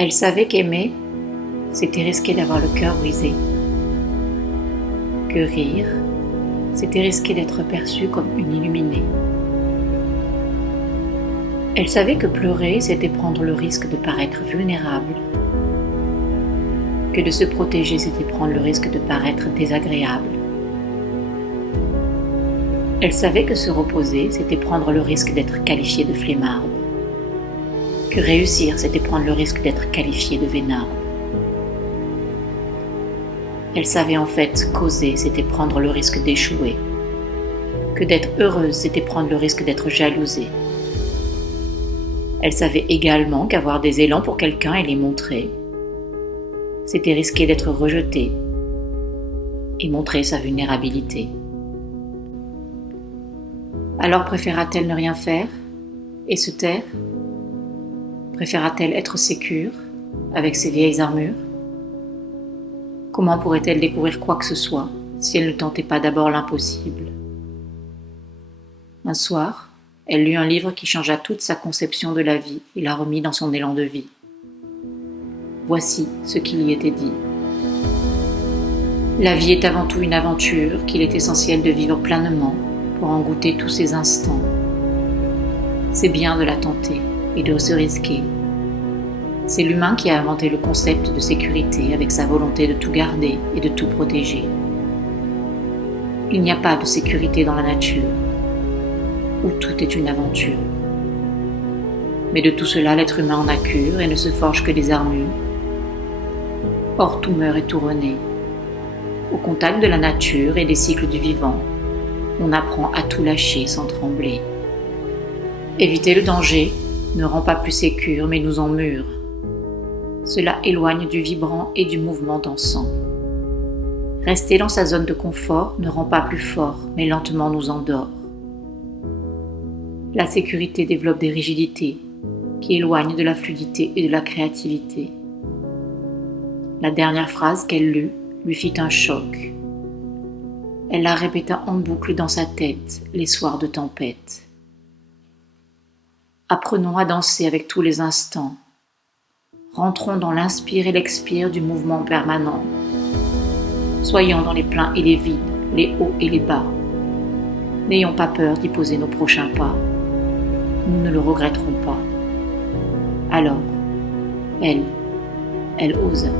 Elle savait qu'aimer, c'était risquer d'avoir le cœur brisé. Que rire, c'était risquer d'être perçue comme une illuminée. Elle savait que pleurer, c'était prendre le risque de paraître vulnérable. Que de se protéger, c'était prendre le risque de paraître désagréable. Elle savait que se reposer, c'était prendre le risque d'être qualifiée de flemmarde. Que réussir, c'était prendre le risque d'être qualifiée de vénarde. Elle savait en fait qu'oser, c'était prendre le risque d'échouer. Que d'être heureuse, c'était prendre le risque d'être jalousée. Elle savait également qu'avoir des élans pour quelqu'un et les montrer, c'était risquer d'être rejetée et montrer sa vulnérabilité. Alors préféra-t-elle ne rien faire et se taire? Préféra-t-elle être sécure avec ses vieilles armures? Comment pourrait-elle découvrir quoi que ce soit si elle ne tentait pas d'abord l'impossible? Un soir, elle lut un livre qui changea toute sa conception de la vie et la remit dans son élan de vie. Voici ce qu'il y était dit. La vie est avant tout une aventure qu'il est essentiel de vivre pleinement pour en goûter tous ses instants. C'est bien de la tenter et de se risquer. C'est l'humain qui a inventé le concept de sécurité avec sa volonté de tout garder et de tout protéger. Il n'y a pas de sécurité dans la nature, où tout est une aventure. Mais de tout cela, l'être humain en a cure et ne se forge que des armures. Or, tout meurt et tout renaît. Au contact de la nature et des cycles du vivant, on apprend à tout lâcher sans trembler. Éviter le danger ne rend pas plus sécure, mais nous en mure. Cela éloigne du vibrant et du mouvement dansant. Rester dans sa zone de confort ne rend pas plus fort, mais lentement nous endort. La sécurité développe des rigidités qui éloignent de la fluidité et de la créativité. La dernière phrase qu'elle lut lui fit un choc. Elle la répéta en boucle dans sa tête les soirs de tempête. Apprenons à danser avec tous les instants. Rentrons dans l'inspire et l'expire du mouvement permanent. Soyons dans les pleins et les vides, les hauts et les bas. N'ayons pas peur d'y poser nos prochains pas. Nous ne le regretterons pas. Alors, elle osa.